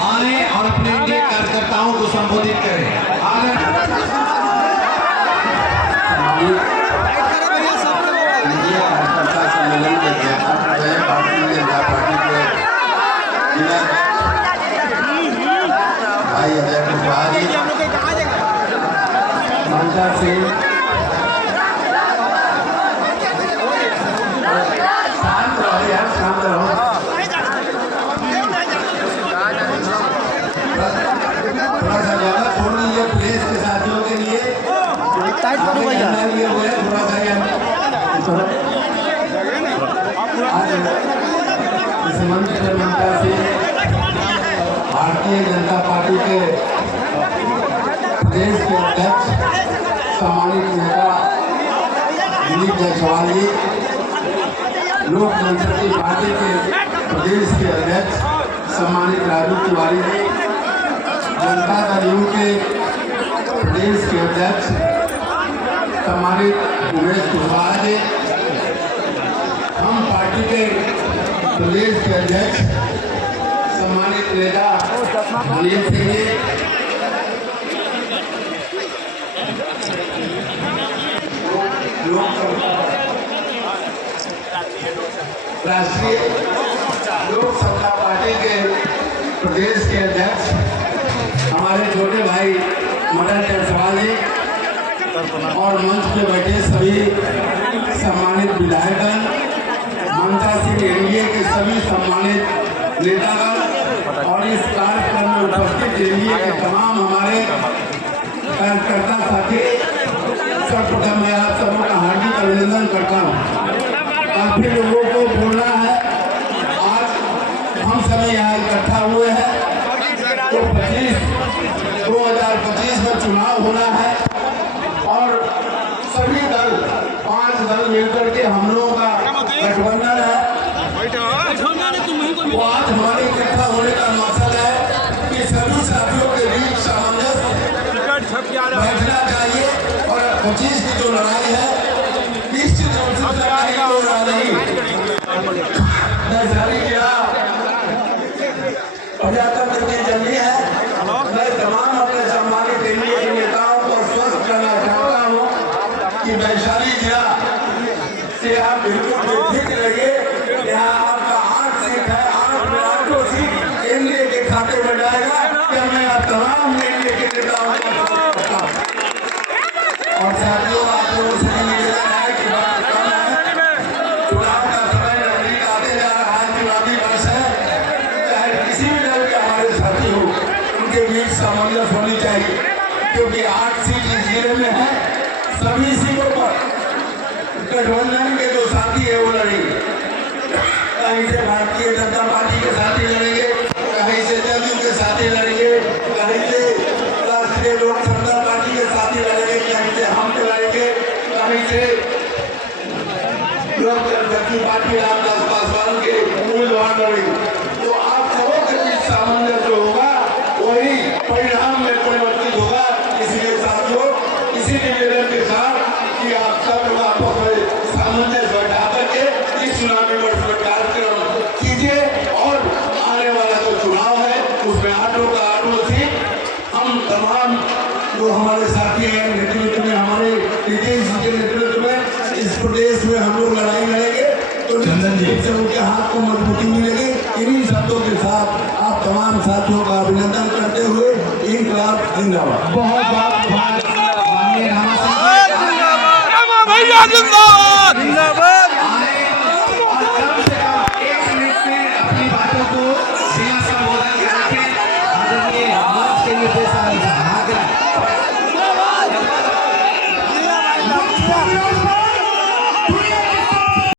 आए और अपने एनडीए कार्यकर्ताओं को संबोधित करें। कार्यकर्ता सम्मेलन के भारतीय जनता पार्टी के जिला भाई अजय कुशवाहा जी, ममता सिंह, शांत रहो यार, शांत रहो। थोड़ा सा ज्यादा छोड़ दीजिए प्लेस के साथियों के लिए, टाइट करो भैया, थोड़ा सा इस मंच पर ममता सिंह भारतीय जनता पार्टी के प्रदेश के अध्यक्ष सम्मानित नेता दिलीप जायसवाल जी, लोक जनशक्ति पार्टी के प्रदेश के अध्यक्ष सम्मानित राजू तिवारी जी, जनता दल यू के प्रदेश के अध्यक्ष सम्मानित उमेश कुशवाहा जी, हम पार्टी के प्रदेश के अध्यक्ष सम्मानित नेता अनिल सिंह जी, राष्ट्रीय लोक समता पार्टी के प्रदेश के अध्यक्ष हमारे छोटे भाई मदन जायसवाल जी और मंच पे बैठे सभी सम्मानित विधायकगण, ममता सिंह एनडीए के सभी सम्मानित नेतागण और इस कार्यक्रम में उपस्थित एनडीए के तमाम हमारे कार्यकर्ता साथी, सर्वप्रथम मैं आप सबों का हार्दिक अभिनंदन करता हूँ। काफी लोगों को बोलना है, आज हम सभी यहाँ इकट्ठा हुए हैं तो 2025 में चुनाव होना है और सभी दल 5 दल मिलकर के हम लोगों का गठबंधन है। वो आज हमारे इकट्ठा होने का मकसद है कि सभी साथियों के बीच सामंजस्य बैठना चाहिए और 25 की जो लड़ाई है निश्चित रूप से लड़ाई हो रही प्रजातंत्र की जंगी है। मैं तमाम अपने सम्मानित एनडीए के नेताओं को स्वस्थ करना चाहता हूँ कि वैशाली जिला से आप बिल्कुल बेफिक्र रहिए, यहाँ आपका 8 सीट है, 8 सीट एनडीए के खाते में जाएगा। क्या मैं आप तमाम एनडीए के नेताओं को और साथियों आप लोगों से निवेदन है कि चुनाव का समय नजदीक आते जा रहा है, चुनावी वर्ष है, चाहे किसी भी दल के हमारे साथी हो उनके बीच सामंजस्य होनी चाहिए, क्योंकि 8 सीट इस जिले में है। सभी सीटों पर गठबंधन के जो साथी है वो लड़ेंगे, कहीं से भारतीय जनता पार्टी के साथी लड़ेंगे, कहीं से जदयू के साथी लड़ेंगे, कहीं से राष्ट्रीय लोक समता पार्टी के साथी लड़ेंगे, कहीं से हम लड़ेंगे, कहीं से लोक जनशक्ति पार्टी रामदास पासवान के उम्मीदवार लड़ेंगे। तो आप सबों के बीच सामंजस्य होगा, वही परिणाम में परिवर्तित होगा। इसलिए साथियों, इसी निवेदन के साथ कि आप सब लोग आपस में सामंजस्य बैठा करके इस चुनावी वर्ष में कार्यक्रम कीजिए और आने वाला जो चुनाव है उसमें 8 सीट हम तमाम जो हमारे साथी हैं नेतृत्व में, हमारे तेज के नेतृत्व में इस प्रदेश में हम लोग लड़ाई लड़ेंगे तो चंदन जी से उनके हाथ को मजबूती मिलेगी। इन्हीं शब्दों के साथ आप तमाम साथियों का अभिनंदन करते हुए इनकलाब जिंदाबाद। भैया जिंदाबाद।